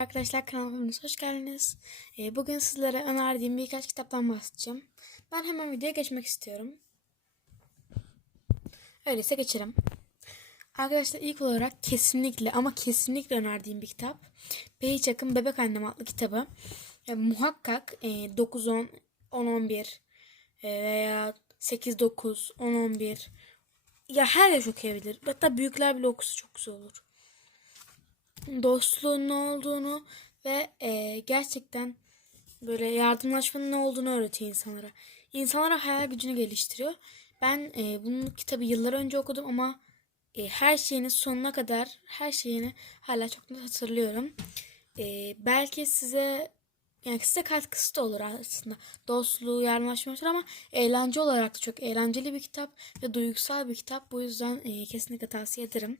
Arkadaşlar kanalıma hoş geldiniz. Ee, Bugün sizlere önerdiğim birkaç kitaptan bahsedeceğim. Ben hemen videoya geçmek istiyorum. Öyleyse geçelim. Arkadaşlar ilk olarak kesinlikle ama kesinlikle önerdiğim bir kitap. Behiç Akın Bebek Annem adlı kitabı. E, muhakkak e, 9-10, 10-11 e, veya 8-9, 10-11 ya her yaş okuyabilir. Hatta büyükler bile okusa çok güzel olur dostluğun ne olduğunu ve e, gerçekten böyle yardımlaşmanın ne olduğunu öğretiyor insanlara. İnsanlara hayal gücünü geliştiriyor. Ben e, bunun kitabı yıllar önce okudum ama e, her şeyini sonuna kadar her şeyini hala çok net hatırlıyorum. E, belki size yani size katkısı da olur aslında. Dostluğu, yardımlaşma olur ama eğlence olarak da çok eğlenceli bir kitap ve duygusal bir kitap. Bu yüzden e, kesinlikle tavsiye ederim.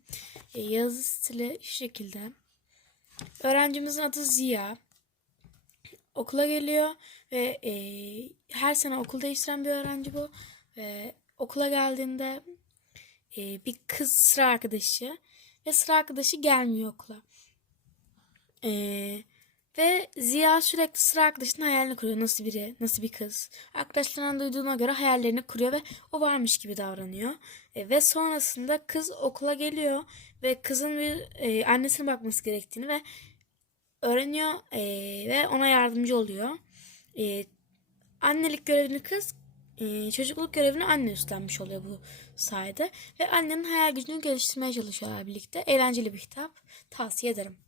E, yazı stili şu şekilde. Öğrencimizin adı Ziya. Okula geliyor ve e, her sene okul değiştiren bir öğrenci bu. Ve okula geldiğinde e, bir kız sıra arkadaşı ve sıra arkadaşı gelmiyor okula. Eee ve Ziya sürekli sıra arkadaşının hayalini kuruyor. Nasıl biri, nasıl bir kız. Arkadaşlarından duyduğuna göre hayallerini kuruyor ve o varmış gibi davranıyor. E, ve sonrasında kız okula geliyor ve kızın bir e, annesine bakması gerektiğini ve öğreniyor e, ve ona yardımcı oluyor. E, annelik görevini kız, e, çocukluk görevini anne üstlenmiş oluyor bu sayede. Ve annenin hayal gücünü geliştirmeye çalışıyorlar birlikte. Eğlenceli bir kitap. Tavsiye ederim.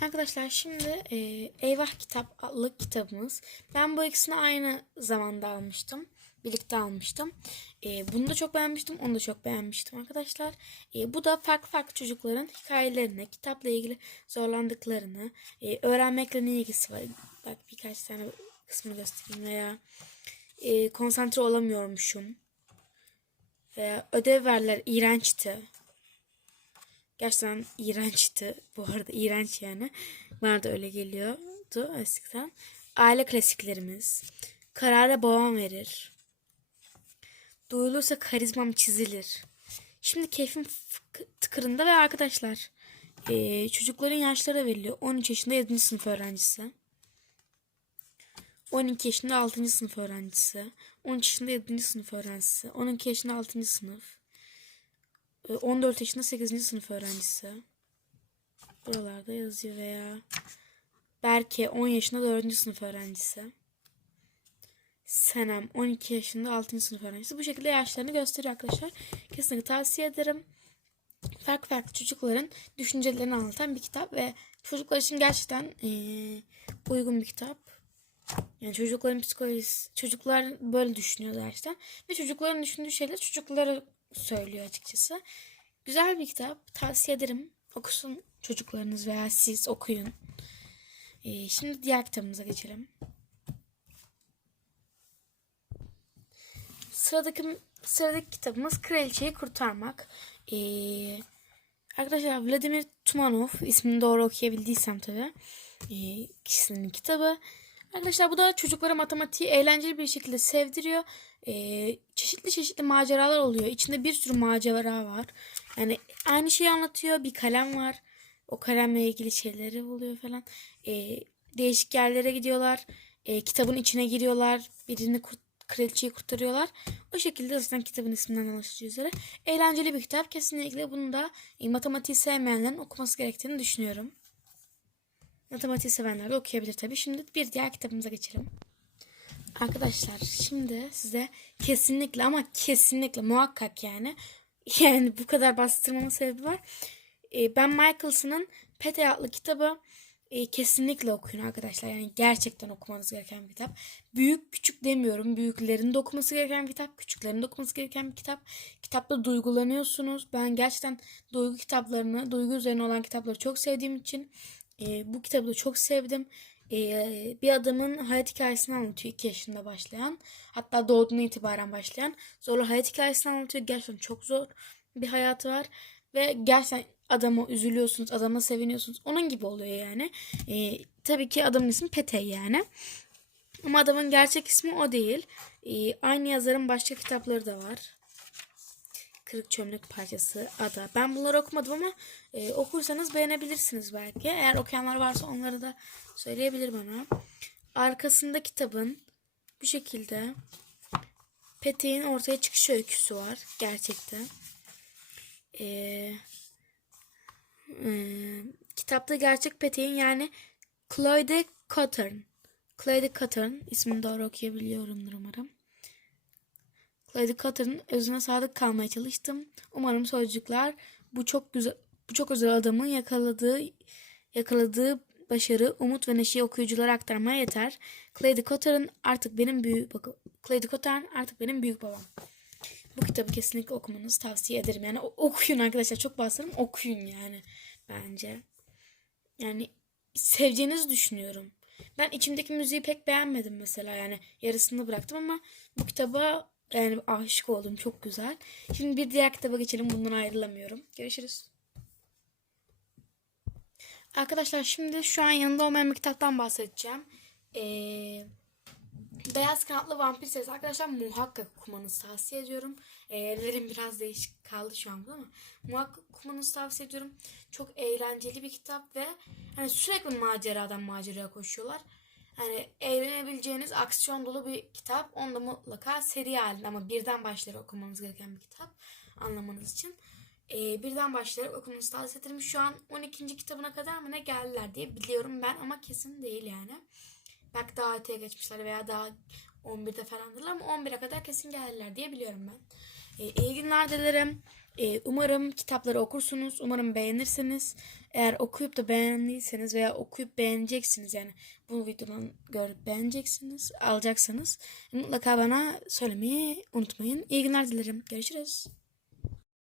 Arkadaşlar şimdi e, Eyvah Kitap adlı kitabımız. Ben bu ikisini aynı zamanda almıştım. Birlikte almıştım. E, bunu da çok beğenmiştim. Onu da çok beğenmiştim arkadaşlar. E, bu da farklı farklı çocukların hikayelerini, kitapla ilgili zorlandıklarını, e, öğrenmekle ne ilgisi var. Bak birkaç tane kısmını göstereyim veya e, konsantre olamıyormuşum. Veya ödev verler iğrençti. Gerçekten iğrençti. Bu arada iğrenç yani. Bana da öyle geliyordu eskiden. Aile klasiklerimiz. Karara babam verir. Duyulursa karizmam çizilir. Şimdi keyfim tıkırında ve arkadaşlar. E, çocukların yaşları veriliyor. 13 yaşında 7. sınıf öğrencisi. 12 yaşında 6. sınıf öğrencisi. 13 yaşında 7. sınıf öğrencisi. 12 yaşında 6. sınıf. 14 yaşında 8. sınıf öğrencisi. Buralarda yazıyor veya Berke 10 yaşında 4. sınıf öğrencisi. Senem 12 yaşında 6. sınıf öğrencisi. Bu şekilde yaşlarını gösteriyor arkadaşlar. Kesinlikle tavsiye ederim. Farklı farklı çocukların düşüncelerini anlatan bir kitap ve çocuklar için gerçekten ee, uygun bir kitap. Yani çocukların psikolojisi, çocuklar böyle düşünüyor gerçekten. Ve çocukların düşündüğü şeyler çocuklara söylüyor açıkçası. Güzel bir kitap. Tavsiye ederim. Okusun çocuklarınız veya siz okuyun. Ee, şimdi diğer kitabımıza geçelim. Sıradaki sıradaki kitabımız Kraliçeyi Kurtarmak. Ee, arkadaşlar Vladimir Tumanov ismini doğru okuyabildiysem tabii. Ee, kişisinin kitabı. Arkadaşlar bu da çocuklara matematiği eğlenceli bir şekilde sevdiriyor. Ee, çeşitli çeşitli maceralar oluyor. İçinde bir sürü macera var. Yani aynı şeyi anlatıyor. Bir kalem var. O kalemle ilgili şeyleri buluyor falan. Ee, değişik yerlere gidiyorlar. Ee, kitabın içine giriyorlar. Birini kurt kraliçeyi kurtarıyorlar. O şekilde zaten kitabın isminden anlaşılacağı üzere. Eğlenceli bir kitap. Kesinlikle bunu da e, matematiği sevmeyenlerin okuması gerektiğini düşünüyorum. Matematiği sevenler de okuyabilir tabii. Şimdi bir diğer kitabımıza geçelim. Arkadaşlar şimdi size kesinlikle ama kesinlikle muhakkak yani yani bu kadar bastırmamın sebebi var. Ee, ben Michaels'ın Pete adlı kitabı e, kesinlikle okuyun arkadaşlar. Yani gerçekten okumanız gereken bir kitap. Büyük küçük demiyorum. Büyüklerin de okuması gereken bir kitap. Küçüklerin de okuması gereken bir kitap. Kitapta duygulanıyorsunuz. Ben gerçekten duygu kitaplarını, duygu üzerine olan kitapları çok sevdiğim için e, bu kitabı da çok sevdim. E, bir adamın hayat hikayesini anlatıyor 2 yaşında başlayan. Hatta doğduğuna itibaren başlayan. Zorlu hayat hikayesini anlatıyor. Gerçekten çok zor bir hayatı var. Ve gerçekten adama üzülüyorsunuz, adama seviniyorsunuz. Onun gibi oluyor yani. E, tabii ki adamın ismi Pete yani. Ama adamın gerçek ismi o değil. E, aynı yazarın başka kitapları da var. Kırık Çömlek Parçası, Ada. Ben bunları okumadım ama e, okursanız beğenebilirsiniz belki. Eğer okuyanlar varsa onları da söyleyebilir bana. Arkasında kitabın bu şekilde Peteğin ortaya çıkış öyküsü var gerçekten. Ee, e, kitapta gerçek Peteğin yani Chloe de Cottern. Chloe de Cottern ismini doğru okuyabiliyorumdur umarım. Cottern'ın özüne sadık kalmaya çalıştım. Umarım sözcükler bu çok güzel bu çok özel adamın yakaladığı yakaladığı başarı, umut ve neşeyi okuyuculara aktarmaya yeter. Clay Cotter'ın artık benim büyük bak Cotter'ın artık benim büyük babam. Bu kitabı kesinlikle okumanızı tavsiye ederim. Yani okuyun arkadaşlar. Çok bahsederim. Okuyun yani bence. Yani seveceğinizi düşünüyorum. Ben içimdeki müziği pek beğenmedim mesela. Yani yarısını bıraktım ama bu kitaba yani aşık oldum. Çok güzel. Şimdi bir diğer kitaba geçelim. Bundan ayrılamıyorum. Görüşürüz. Arkadaşlar şimdi şu an yanında olmayan bir kitaptan bahsedeceğim. Ee, Beyaz Kanatlı Vampir serisi. Arkadaşlar muhakkak okumanızı tavsiye ediyorum. Ee, ellerim biraz değişik kaldı şu an ama muhakkak okumanızı tavsiye ediyorum. Çok eğlenceli bir kitap ve hani sürekli maceradan maceraya koşuyorlar. Hani eğlenebileceğiniz aksiyon dolu bir kitap. Onu da mutlaka seri halinde ama birden başlayarak okumanız gereken bir kitap anlamanız için. Ee, birden başlayarak okumanızı tavsiye ederim. Şu an 12. kitabına kadar mı ne geldiler diye biliyorum ben ama kesin değil yani. Belki daha öteye geçmişler veya daha 11'de falandırlar ama 11'e kadar kesin geldiler diye biliyorum ben. Ee, iyi günler dilerim. Ee, umarım kitapları okursunuz. Umarım beğenirsiniz. Eğer okuyup da beğendiyseniz veya okuyup beğeneceksiniz yani bu videodan görüp beğeneceksiniz, alacaksanız mutlaka bana söylemeyi unutmayın. İyi günler dilerim. Görüşürüz.